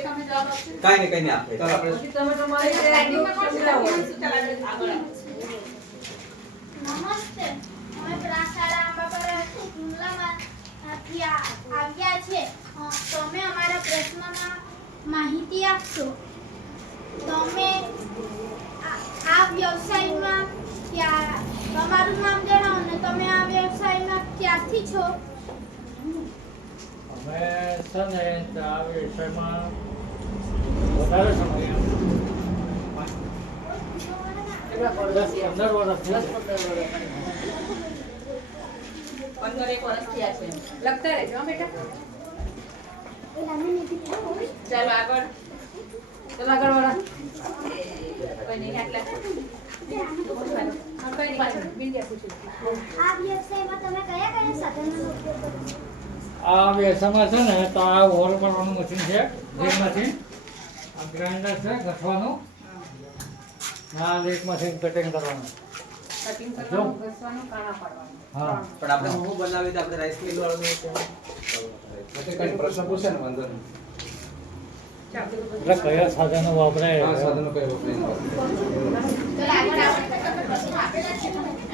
તમે જવાબ આપશો? કાંઈ નહીં, કાંઈ નહીં આપે. ચાલો આપણે પછી તમે તમારી રીતે કોણ સમજાવો. ચલાવે? આગળ આપો. નમસ્તે અમે પ્રાસારા આંબાપરા જિલ્લામાંથી આ- આવ્યા છે તમે અમારા પ્રશ્નમાં માહિતી આપશો તમે આ- આ વ્યવસાયમાં ક્યાં તમારું નામ જણાવો ને તમે આ વ્યવસાયમાં ક્યાંથી છો અમે છે ને આ વિષયમાં વધારે સમય દસ પંદર વર્ષ. પંદર એક વર્ષ થયા છે. લખતા રહેજો બેટા. ચાલો આગળ. ચાલો આગળ વાળા. કોઈ નહીં આટલા હા, કઈ નહીં, બીજા પૂછો. આ વ્યવસાયમાં તમે કયા કયા સાધનોનો ઉપયોગ કરો છો? આ વેસામાં છે ને તો આ હોલ કરવાનું મશીન છે જેમાંથી મશીન આ ગ્રાઇન્ડર છે ઘસવાનું. આ લેક મશીન કટિંગ કરવાનું. કટિંગ કરવાનું ઘસવાનું કાણા પાડવાનું. હા. પણ આપણે હું બનાવી તો આપણે રાઈસ મિલ વાળું કંઈ પ્રશ્ન પૂછે ને વાંધો નહીં. એટલે કયા સાધનો વાપરાય સાધનો કઈ વપરાય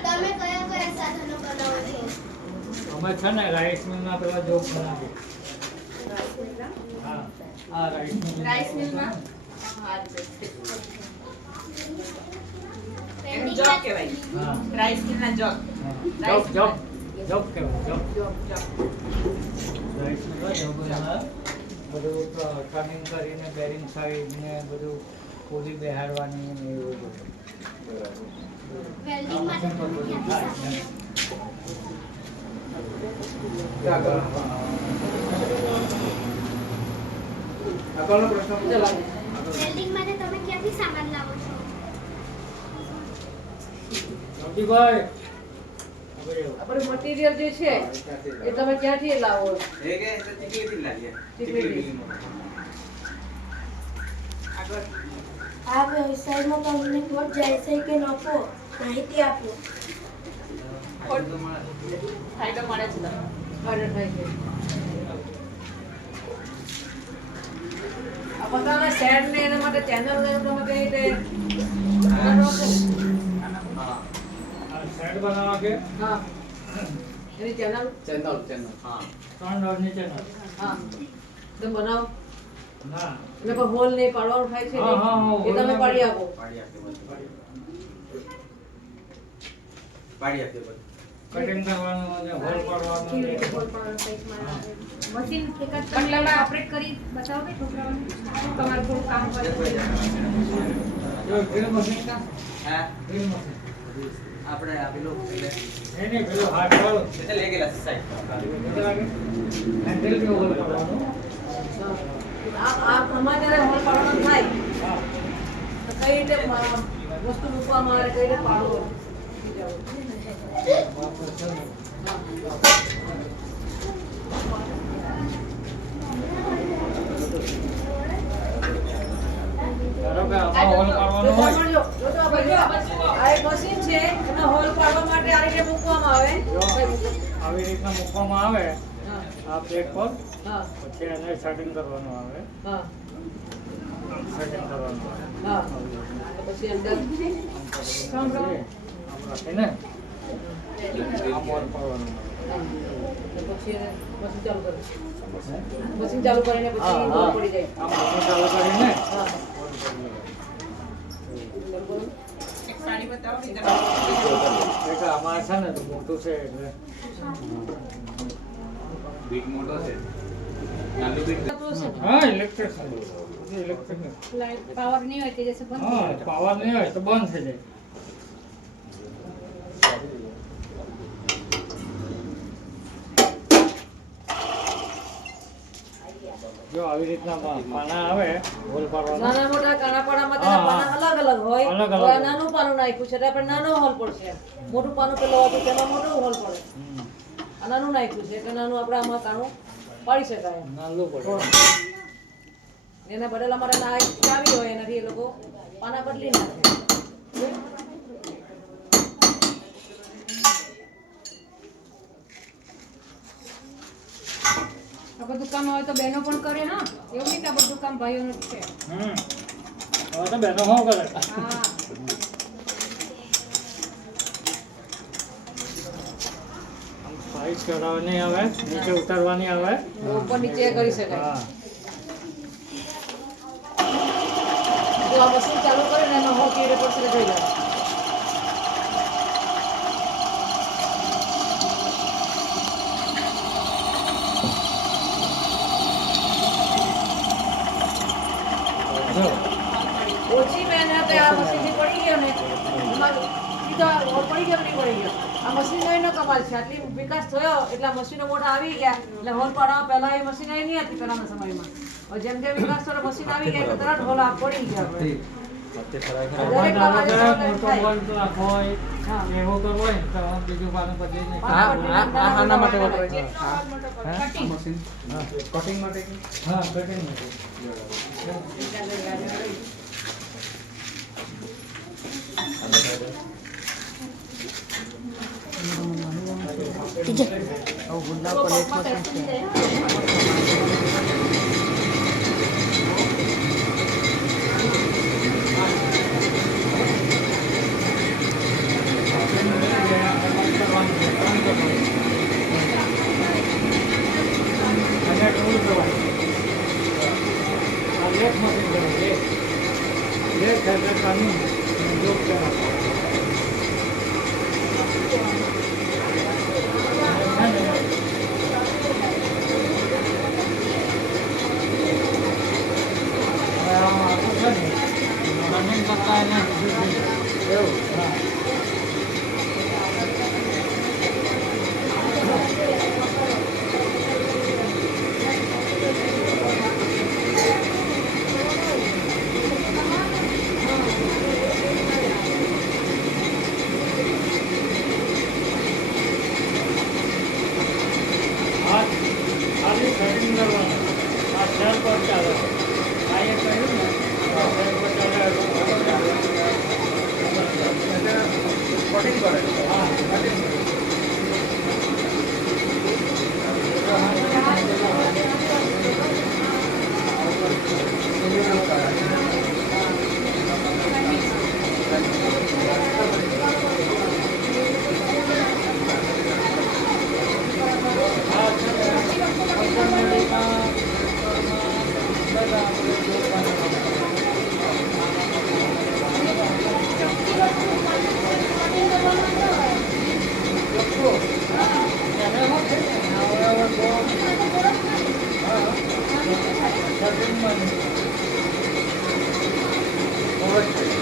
તમે કયા કયા સાધનો બનાવો છો? અમે છે ને રાઈસ મિલના પેલા જોબ બનાવીએ. હા આ રાઈસ મિલ રાઈસ મિલમાં જોબ કહેવાય. હા. રાઈસ મિલના જોબ જોબ જોબ જોબ કહેવાય job job job rice mill job બધું ટર્નિંગ કરીને બેરિંગ સાઈડ ને બધું પૂરી બેહાડવાની ને એવું બધું. વેલ્ડિંગ માટે આગળનો પ્રશ્ન વેલ્ડિંગ માટે તમે ક્યાંથી સામાન લાવો છો આપણે આપણે જે છે એ તમે ક્યાંથી લાવો એ કે ચીકલીથી લાવીએ. ચીકલીથી. ચીકલીથી. આગળ આ વ્યવસાયમાં તમને ખોટ જાય છે કે નફો માહિતી આપો બનાવો એટલે હોલ નહીં પાડવાનું થાય છે એ તમે પાડી આપો પાડી બધું. કટિંગ કરવાનું અને હોલ પાડવાનું ને હોલ પાડવાનો કંઈક મારા મશીન ઓપરેટ કરી બતાવો કે છોકરાઓને. તમારું થોડું કામ કરે ડ્રીલ મશીન કા હા. ડ્રીલ મશીન આપણે આપેલું એટલે નહીં નહીં પેલો હાથ વાળું એટલે લઈ ગયેલા લાગે હેન્ડલ કે હોલ આ આ પાડવાનું થાય. તો કઈ રીતે વસ્તુ મૂકવામાં આવે કઈ રીતે પાડવો? આવે. રીતના મૂકવામાં આવે આ પ્લેટ પર પછી એને સેટિંગ કરવાનું આવે. હા. સેટિંગ કરવાનું આવે. પછી અંદર એને મશીન ચાલુ કરીને પછી. પડી જાય પાણી બતાવો આમાં છે ને તો મોટું છે એટલે બીટ મોટો છે નાનું બીટ હા ઇલેક્ટ્રિક ઇલેક્ટ્રિક પાવર નહીં હોય તે પાવર નહીં હોય તો બંધ થઈ જાય. જો આવી રીતના પાના આવે હોલ પાડવાના નાના મોટા કાણાપાડામાં તેના હા, હા. પાના અલગ અલગ હોય અલગ. નાનું પાનું નાખ્યું છે એટલે નાનો હોલ પડશે મોટું પાનું પેલો હતું તેમાં મોટું હોલ પડે આ નાનું નાખ્યું છે એટલે નાનું આપણે આમાં કાણું પાડી શકાય. નાનું પડે એના બદલ અમારે ના આવી હોય એનાથી એ લોકો પાના બદલી નાખે આ બધું કામ હોય તો બહેનો પણ કરે હા? એવું નહીં કે આ બધું કામ ભાઈઓનું જ છે. હમ. હવે તો બેનો શું કરે? હા. સાઈઝ કરાવવાની આવે નીચે ઉતારવાની આવે. ઉપર નીચે કરી શકાય. હા. જો આ ચાલુ કરે ને એનો હો પડશે તો જોઈ લેવાનું. જો ઓછી મહેનત આ મશીનથી પડી ગયો ને એમાં પડી ગયો નહીં પડી ગયો? આ કમાલ છે. આટલી વિકાસ થયો એટલે મશીનો મોટા આવી ગયા. એટલે હોલ પાડવા પહેલા એ મશીન એ નહીં હતી પહેલાના સમયમાં. જેમ જેમ વિકાસ થયો મશીન આવી ગયા એટલે તરત હોલ પડી ગયા સરળ મોટો હા. આના માટે પટ્ટીના વપરાય છે? જેટલો હોલ મોટો પડે. આ મશીન કટિંગ માટે કે? હા કટિંગ નથી અને ટૂલ કહેવાય. આ લેખ મશીન લેખ. લેખ એટલે કાનૂન, જોક કહેવાય. અને છે ને, હવે આ આખું છે ને, કાનૂન કરતા એને બીજું છે. એવું હા આ આની સેટિંગ કરવાનું આ સેલ પર ચાલે આ એ કહ્યું ને આ સેલ પર ચાલે કટિંગ કરે હા cutting. આ છે ને, પંચાણુંમાં, બધા આપણે જોવાનું. ઓવર